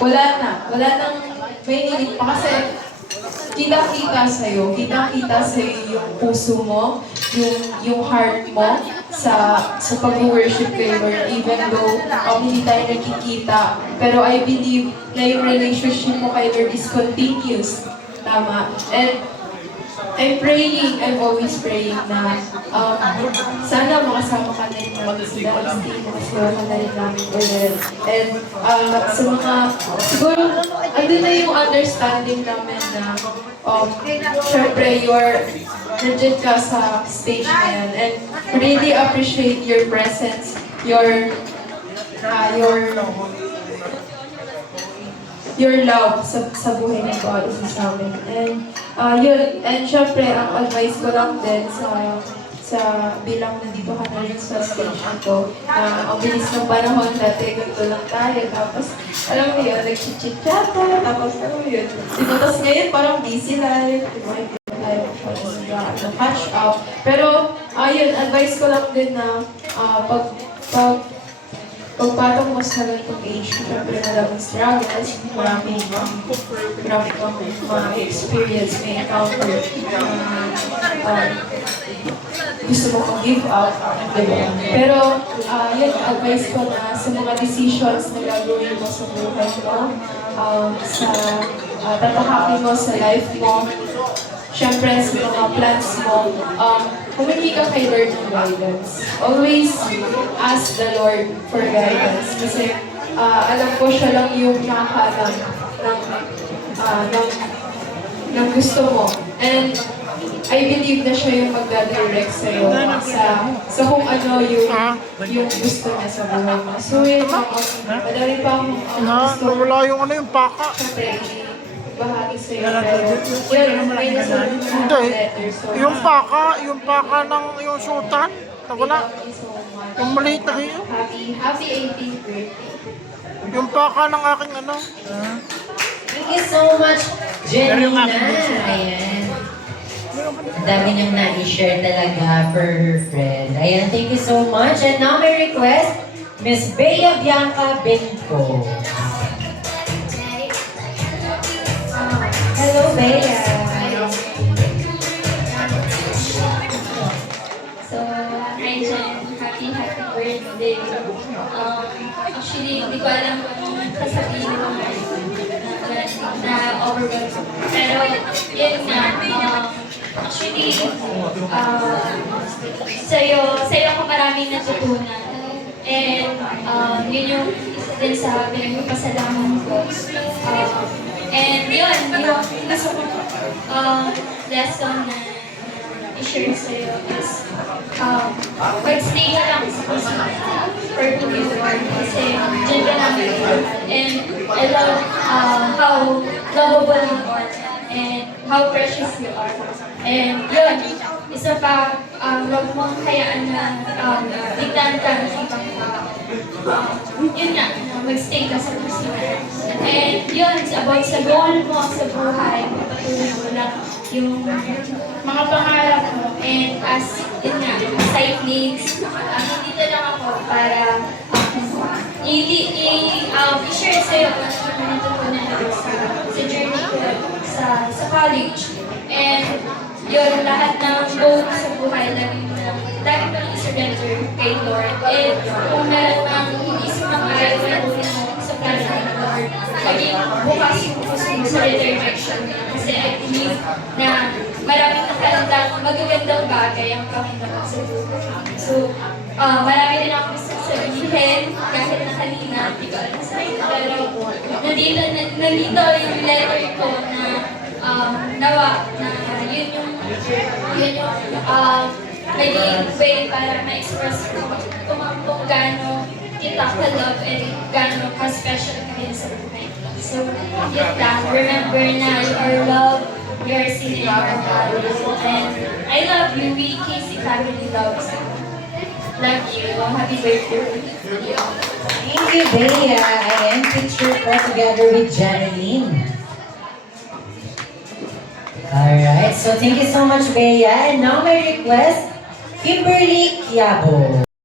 Wala nang may hilig pa kasi kitang-kita sa'yo yung puso mo, yung heart mo sa pag-worship kay Lord, even though hindi tayo nakikita. Pero I believe na yung relationship mo kay Lord is continuous. Tama. And I'm always praying na sana makasama ka na rin namin sila, makasama ka na rin namin ulit. And sa mga, siguro, andun na yung understanding namin na syempre nandiyan ka sa stage na yan. And really appreciate your presence, your love sa buhay ng God sa amin. And yun, and syempre, ang advice ko lang din sa bilang nandito ka na rin sa stage nito, ang bilis ng panahon, dati ganito lang tayo, tapos alam mo yun, nag-chit-chat tapos alam mo yun, diba, tapos ngayon parang busy life, diba, hindi na tayo catch up. Pero, yun, advice ko lang din na pagpatong mo sa ganitong age, syempre maraming struggles, maraming mga experience, may encounter, gusto mo kong give up, diba? Pero, yun, advice ko na sa mga decisions na gagawin mo sa buhay mo, tatahakin mo sa life mo, syempre sa mga plans mo, humingi ka kay Lord ng guidance. Always ask the Lord for guidance. Kasi alam ko siya lang yung nakakalam ng gusto mo. And I believe na siya yung magdadirect sa'yo sa kung ano yung gusto niya sa buhay mo. So yun, madami pa akong gusto. Wala yung yung paka. Siyempre, bahagi sa'yo. Pero, may nasabi na letter. Yung paka ng yung sultan, nawala. Yung maliit na yun. Happy 18th birthday. Yung paka ng aking ano. Thank you so much, Jenina. Ayan. Ang dami niyang na-share talaga for her friend. Ayan, thank you so much. And now may request, Miss Bea Bianca Benco. Hello, Bea. So, hi Jen. Happy birthday. Actually, hindi ko alam kung sasabihin ko na overwhelmed. Pero, yun nga. Actually, sa'yo ako maraming natutunan. And, yun yung isa din sa pinagpapasalamat ko. And yun, yung gusto ko lesson na i-share sa'yo is mag-stay ka lang sa kusina for who you are kasi dyan ka namin. And I love how lovable you are and how precious you are. And yun, isa pa, huwag mong hayaan na dignan ka sa ibang tao. Yun nga, mag-stay ka sa kusina. And yun, about sa goal mo sa buhay, patuloy mo lang yung mga pangarap mo. And as, yun nga, side needs, nandito lang ako para i-share sa'yo kung ano natutunan ko sa journey ko sa college. And yun, lahat ng goal sa buhay, lagi mo lang i-surrender kay Lord. And kung meron ng hindi sumangayon na gawin mo sa plano ng Lord, maging bukas yung puso mo sa redirection niya. Kasi I believe na maraming nakalandang magagandang bagay ang Panginoon sa buhay. So, marami din ako gusto sabihin, kahit na kanina, hindi ko alam sa ito, pero nandito yung letter ko na nawa, na yun yung naging way para ma-express ko kung gaano kita ka-love and gaano ka-special ka rin sa buhay. So, yun lang. Remember na you are loved, you are seen in our values, and I love you. We KC family loves you. Love you. Happy birthday. Thank you, Bea. Ayan, picture po together with Janeline. Alright, so thank you so much, Bea. And now my request, Kimberly Quiabo.